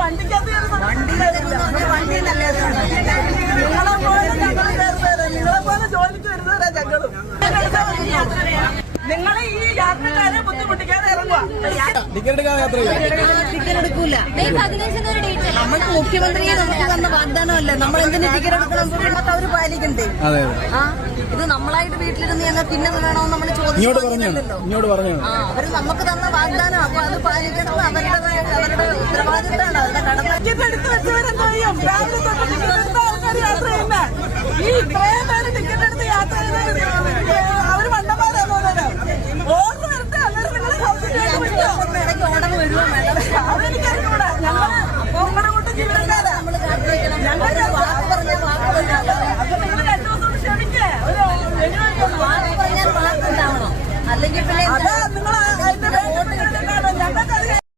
വണ്ടിക്കകത്ത് നിങ്ങളെ പോലെ ഞങ്ങൾ കയറുന്നവരെ, നിങ്ങളെ പോലെ ജോലിക്ക് വരുന്നവരാ ഞങ്ങളും. നിങ്ങളെ ഈ യാത്രക്കാരെ ബുദ്ധിമുട്ടിക്കാതെ ഇറങ്ങുക. ടിക്കറ്റ് എടുക്കൂല. നമ്മൾക്ക് മുഖ്യമന്ത്രി നമുക്ക് തന്ന വാഗ്ദാനമല്ലേ, നമ്മൾ എന്തിനു ടിക്കറ്റ് എടുക്കണം? അവര് പാലിക്കണ്ടേ? ഇത് നമ്മളായിട്ട് വീട്ടിലിരുന്ന് ഞങ്ങൾ പിന്നെ വേണമെന്ന് നമ്മൾ ചോദിച്ചില്ലല്ലോ. അവര് നമുക്ക് തന്ന വാഗ്ദാനം, അപ്പൊ അത് പാലിക്കണം. അവരുടെ ഉത്തരവാദിത്തമാണ്, അവരുടെ കടമ. ടിക്കറ്റ് എടുത്ത് വെച്ചവരെന്താ ചെയ്യും? രാവിലെ തൊട്ട് ടിക്കറ്റ് എടുത്ത ആൾക്കാർ യാത്ര ചെയ്യുന്ന ഈ ഇത്രയും പേര് ടിക്കറ്റ് എടുത്ത് യാത്ര ചെയ്ത